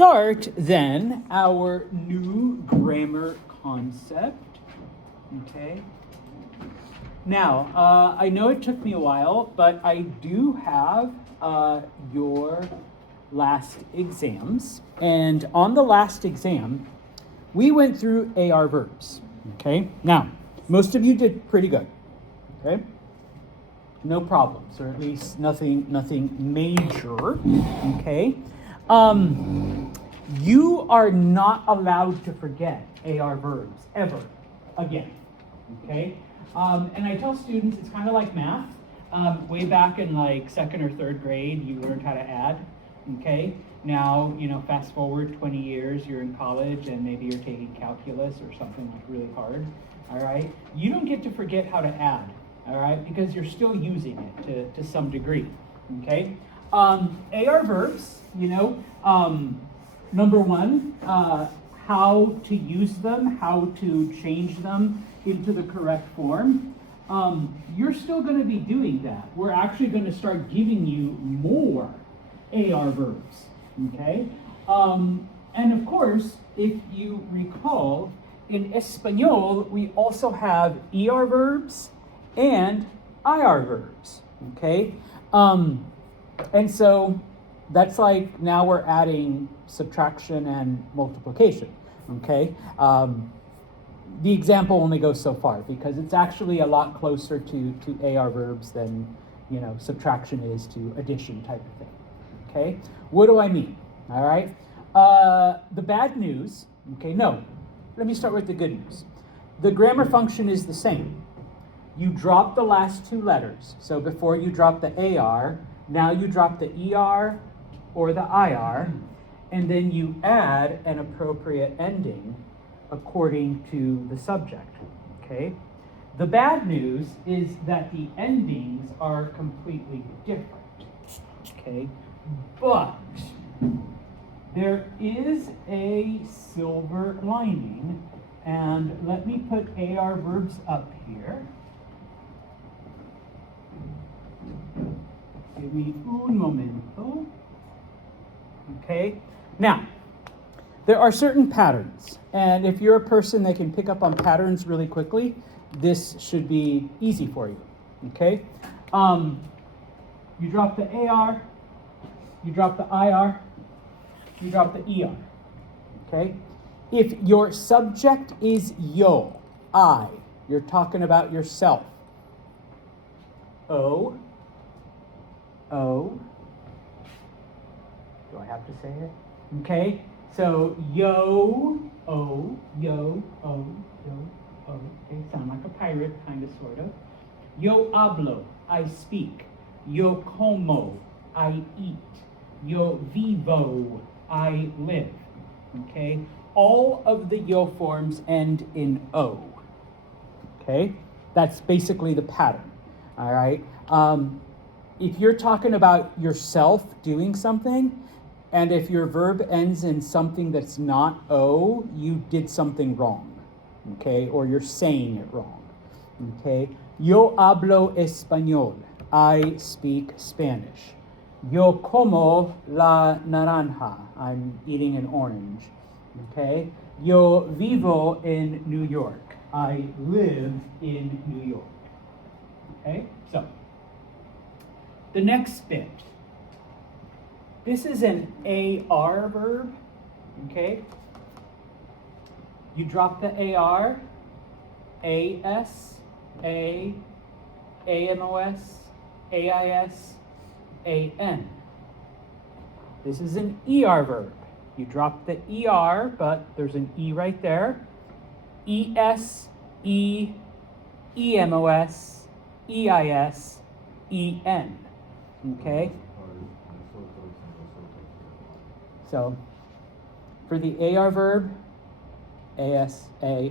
start then our new grammar concept. Okay. Now, I know it took me a while, but I do have your last exams. And on the last exam, we went through AR verbs. Okay. Now, most of you did pretty good. Okay. No problems, or at least nothing major. Okay. You are not allowed to forget AR verbs ever again. Okay. And I tell students it's kind of like math. Way back in like second or third grade, you learned how to add. Okay. Now, fast forward 20 years, you're in college and maybe you're taking calculus or something like really hard. All right. You don't get to forget how to add. All right, because you're still using it to some degree. Okay. AR verbs. Number one, how to use them, how to change them into the correct form. You're still going to be doing that. We're actually going to start giving you more AR verbs. Okay. And of course, if you recall, in Espanol, we also have ER verbs and IR verbs. Okay. And so that's like now we're adding subtraction and multiplication. Okay. The example only goes so far because it's actually a lot closer to AR verbs than subtraction is to addition type of thing. Okay. What do I mean? All right. The bad news. Okay. No. Let me start with the good news. The grammar function is the same. You drop the last two letters. So before you drop the AR, now you drop the ER or the IR, and then you add an appropriate ending according to the subject. Okay? The bad news is that the endings are completely different. Okay? But there is a silver lining, and let me put AR verbs up here. Give me un momento. Okay. Now, there are certain patterns, and if you're a person that can pick up on patterns really quickly, this should be easy for you. Okay. You drop the AR, you drop the IR, you drop the ER. Okay. If your subject is yo, I, you're talking about yourself. O. Do I have to say it? Okay, so yo, o, yo, o, yo, o. Okay, sound like a pirate, kind of, sort of. Yo hablo, I speak. Yo como, I eat. Yo vivo, I live. Okay, all of the yo forms end in o. Okay, that's basically the pattern. All right. If you're talking about yourself doing something, and if your verb ends in something that's not O, you did something wrong, okay? Or you're saying it wrong, okay? Yo hablo español. I speak Spanish. Yo como la naranja. I'm eating an orange, okay? Yo vivo en New York. I live in New York, okay? So, the next bit. This is an AR verb, okay? You drop the AR, AS, A, AMOS, AIS, AN. This is an ER verb. You drop the ER, but there's an E right there. ES, E, EMOS, EIS, EN. Okay? So, for the AR verb, ASA.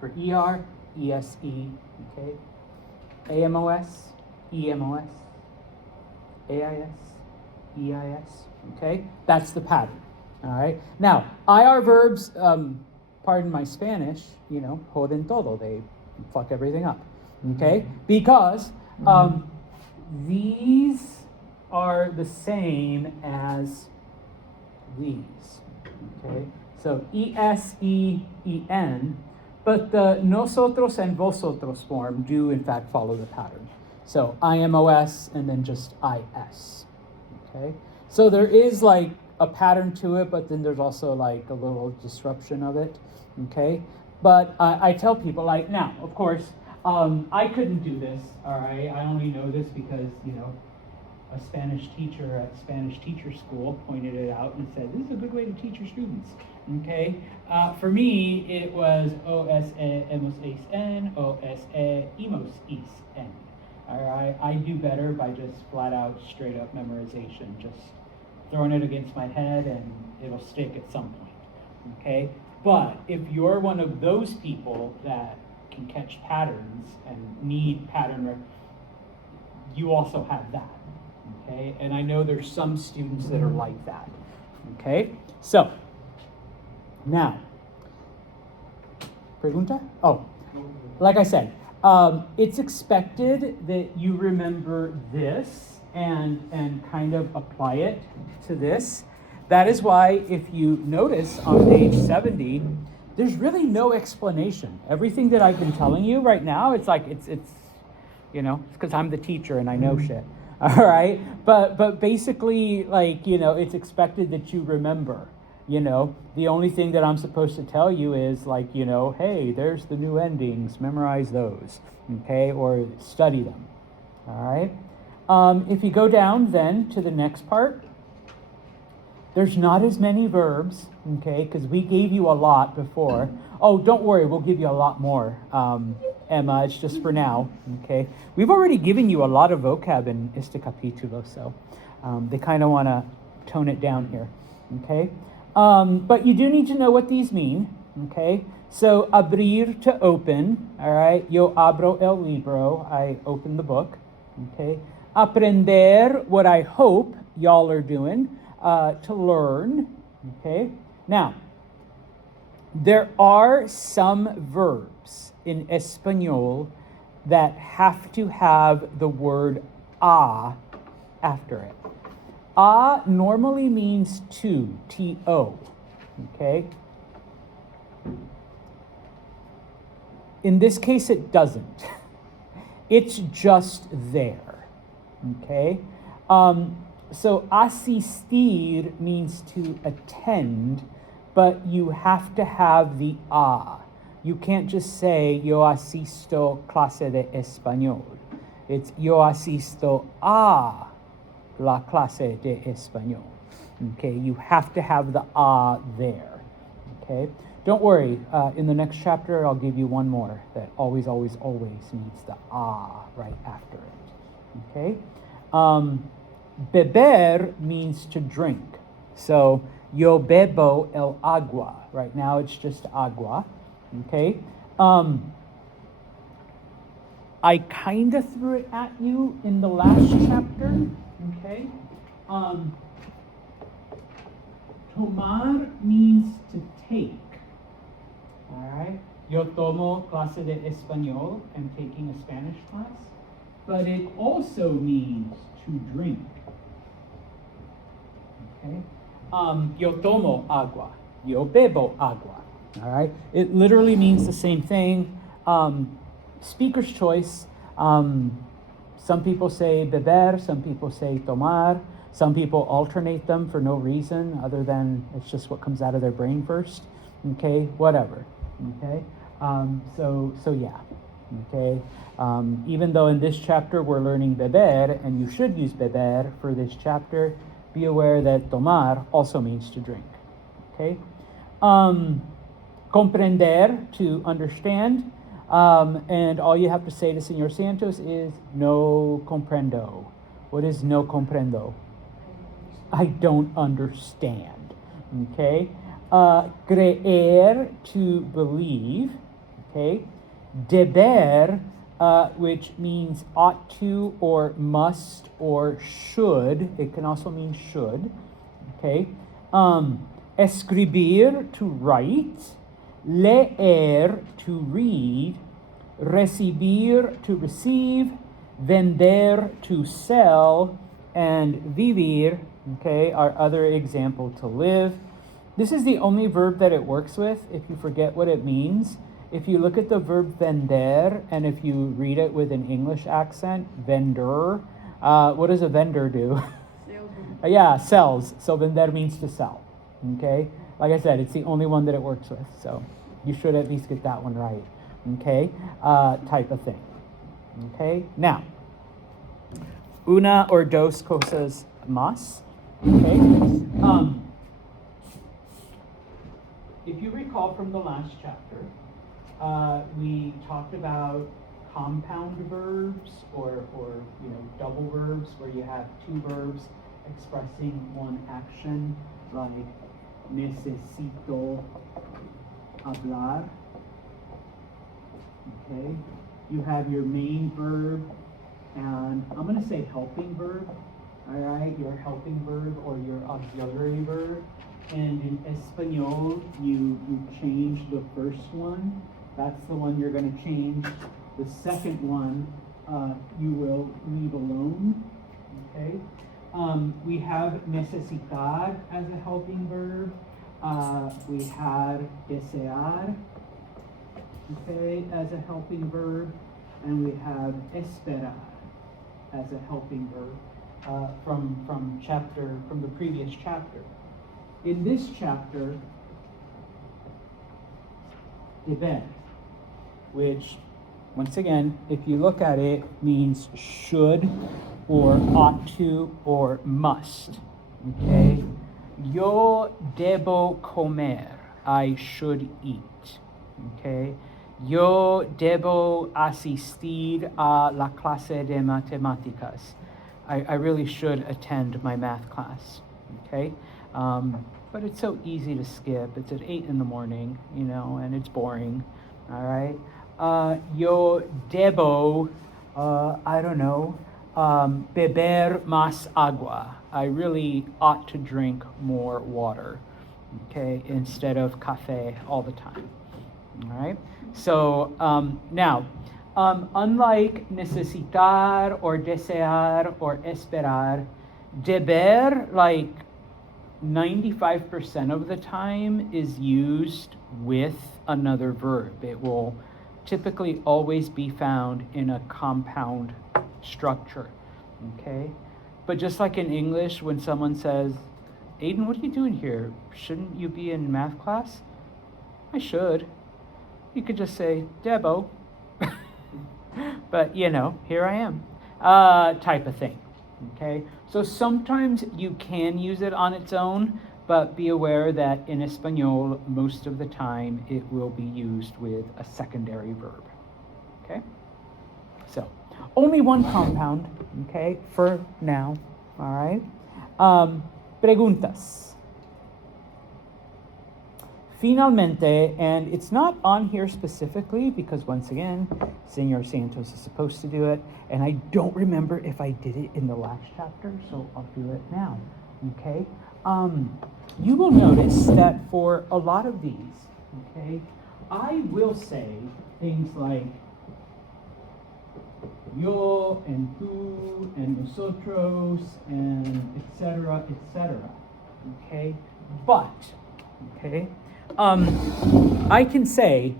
For ER, ESE. Okay? AMOS, EMOS. AIS, EIS. Okay? That's the pattern. All right? Now, IR verbs, pardon my Spanish, joden todo. They fuck everything up. Okay? Because these are the same as these. Okay, so E-S-E-E-N, but the nosotros and vosotros form do in fact follow the pattern. So I-M-O-S and then just I-S. Okay, so there is like a pattern to it, but then there's also like a little disruption of it. Okay, but I tell people like now, of course, I couldn't do this. All right, I only know this because a Spanish teacher at Spanish teacher school pointed it out and said this is a good way to teach your students. Okay, for me it was O-S-E emos es-en, O-S-E emos is-en. All right, I do better by just flat out, straight up memorization, just throwing it against my head and it'll stick at some point. Okay, but if you're one of those people that can catch patterns and need pattern, you also have that. Okay, and I know there's some students that are like that. Okay, so now, pregunta? Oh, like I said, it's expected that you remember this and kind of apply it to this. That is why if you notice on page 70, there's really no explanation. Everything that I've been telling you right now, it's like it's because I'm the teacher and I know shit. All right, but basically, like, it's expected that you remember. The only thing that I'm supposed to tell you is like, hey, there's the new endings, memorize those, okay, or study them. All right. If you go down then to the next part, there's not as many verbs, okay, because we gave you a lot before. Oh, don't worry, we'll give you a lot more. Emma, it's just for now, okay? We've already given you a lot of vocab in este capítulo, so they kind of want to tone it down here, okay? But you do need to know what these mean, okay? So, abrir, to open, all right? Yo abro el libro, I open the book, okay? Aprender, what I hope y'all are doing, to learn, okay? Now, there are some verbs in Espanol that have to have the word a after it. A normally means to, T-O, okay? In this case, it doesn't. It's just there, okay? So asistir means to attend, but you have to have the a. You can't just say yo asisto clase de español. It's yo asisto a la clase de español. Okay, you have to have the a there. Okay, don't worry. In the next chapter, I'll give you one more that always, always, always needs the a right after it. Okay. Beber means to drink. So, yo bebo el agua. Right now it's just agua. Okay? I kind of threw it at you in the last chapter. Okay? Tomar means to take. Alright? Yo tomo clase de español. I'm taking a Spanish class. But it also means to drink. Okay? Yo tomo agua. Yo bebo agua. All right? It literally means the same thing. Speaker's choice. Some people say beber, some people say tomar. Some people alternate them for no reason other than it's just what comes out of their brain first. Okay? Whatever. Okay? So yeah. Okay? Even though in this chapter we're learning beber, and you should use beber for this chapter, be aware that tomar also means to drink. Okay? Comprender, to understand. And all you have to say to Señor Santos is no comprendo. What is no comprendo? I don't understand. Okay? Creer, to believe. Okay? Deber, which means ought to or must or should. It can also mean should. Okay? Escribir, to write. Leer, to read. Recibir, to receive. Vender, to sell. And vivir, okay, our other example, to live. This is the only verb that it works with if you forget what it means. If you look at the verb vender, and if you read it with an English accent, vendor, what does a vendor do? Yeah, sells. So vender means to sell. Okay? Like I said, it's the only one that it works with. So you should at least get that one right. Okay? Type of thing. Okay? Now, una or dos cosas más. Okay? If you recall from the last chapter, we talked about compound verbs or double verbs where you have two verbs expressing one action, like necesito hablar. Okay, you have your main verb, and I'm going to say helping verb. All right, your helping verb or your auxiliary verb. And in Espanol, you change the first one. That's the one you're going to change. The second one, you will leave alone. Okay. We have necesitar as a helping verb. We have desear, okay, as a helping verb, and we have esperar as a helping verb from the previous chapter. In this chapter, deber, which, once again, if you look at it, means should or ought to or must. Okay? Yo debo comer, I should eat. Okay? Yo debo asistir a la clase de matemáticas. I really should attend my math class. Okay? But it's so easy to skip. It's at 8 in the morning, and it's boring. All right. Yo debo, I don't know, beber más agua. I really ought to drink more water, okay, instead of café all the time. All right. So now, unlike necesitar or desear or esperar, deber, like 95% of the time, is used with another verb. It will typically always be found in a compound structure, okay? But just like in English, when someone says, Aiden, what are you doing here? Shouldn't you be in math class? I should. You could just say, Debo. But, here I am, type of thing. Okay, so sometimes you can use it on its own, but be aware that in Espanol, most of the time, it will be used with a secondary verb. Okay, so only one compound, okay, for now, all right. Preguntas. Finalmente, and it's not on here specifically because, once again, Senor Santos is supposed to do it, and I don't remember if I did it in the last chapter, so I'll do it now, okay? You will notice that for a lot of these, okay, I will say things like yo and tú and nosotros and etc., okay? But, okay, I can say,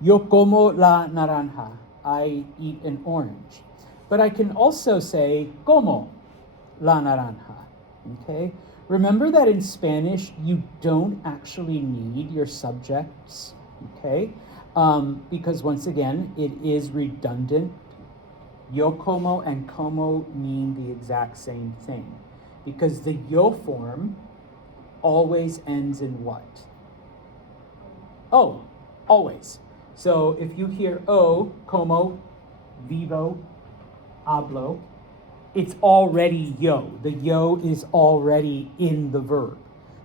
yo como la naranja, I eat an orange. But I can also say, como la naranja, okay? Remember that in Spanish, you don't actually need your subjects, okay? Because once again, it is redundant. Yo como and como mean the exact same thing. Because the yo form always ends in what? O, always. So if you hear o, como, vivo, hablo, it's already yo. The yo is already in the verb.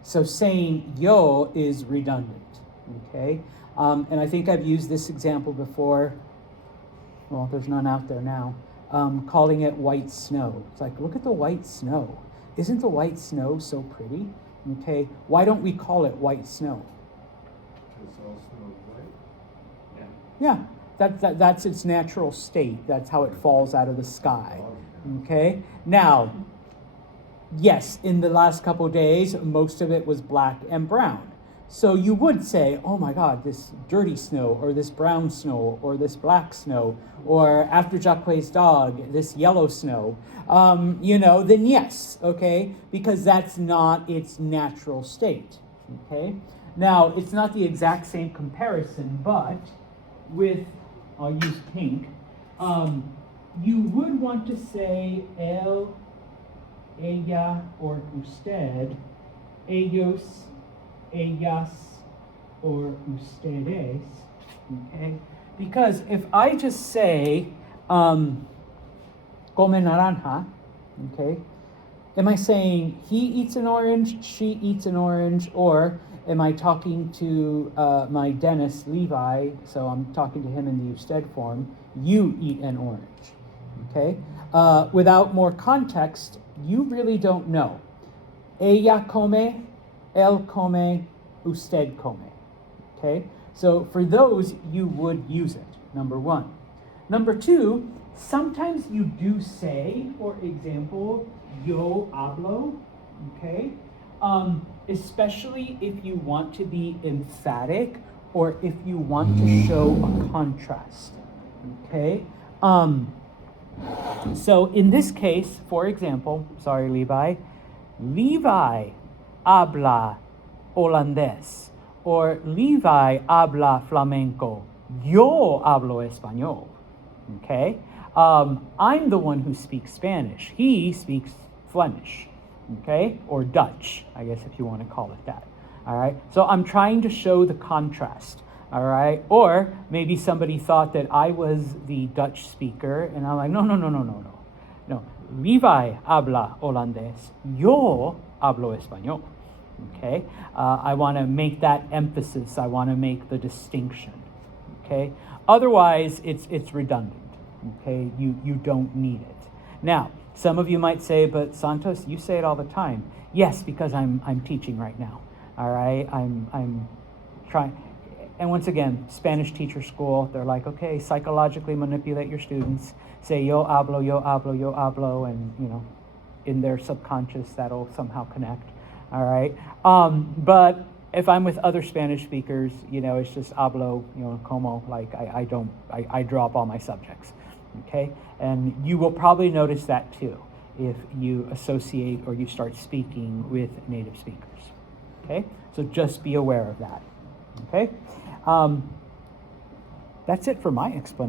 So saying yo is redundant, okay? And I think I've used this example before. Well, there's none out there now. Calling it white snow. It's like, look at the white snow. Isn't the white snow so pretty? Okay, why don't we call it white snow? It's all snow white? Yeah, that's its natural state. That's how it falls out of the sky. Okay, now, yes, in the last couple days, most of it was black and brown. So you would say, oh my God, this dirty snow, or this brown snow, or this black snow, or after Jacque's dog, this yellow snow, then yes, okay, because that's not its natural state, okay? Now, it's not the exact same comparison, but with, I'll use pink, you would want to say él, ella, or usted, ellos, ellas, or ustedes, okay? Because if I just say, come naranja, okay? Am I saying he eats an orange, she eats an orange, or am I talking to my dentist, Levi, so I'm talking to him in the usted form, you eat an orange, okay? Without more context, you really don't know. Ella come, él come, usted come, okay? So for those, you would use it, number one. Number two, sometimes you do say, for example, yo hablo, okay? Especially if you want to be emphatic or if you want to show a contrast, okay? So in this case, for example, sorry, Levi habla holandés, or Levi habla flamenco, yo hablo español, okay? I'm the one who speaks Spanish. He speaks Flemish, okay? Or Dutch, I guess if you want to call it that, all right? So I'm trying to show the contrast, all right? Or maybe somebody thought that I was the Dutch speaker, and I'm like, no. No, Levi habla holandés, yo hablo español, okay? I want to make that emphasis. I want to make the distinction, okay? Otherwise, it's redundant, okay? You don't need it. Now, some of you might say, but Santos, you say it all the time. Yes, because I'm teaching right now, all right? I'm trying. And once again, Spanish teacher school, they're like, okay, psychologically manipulate your students. Say yo hablo, yo hablo, yo hablo, and in their subconscious that'll somehow connect. All right. But if I'm with other Spanish speakers, it's just hablo, como, like I drop all my subjects. Okay. And you will probably notice that too if you associate or you start speaking with native speakers. Okay. So just be aware of that. Okay. That's it for my explanation.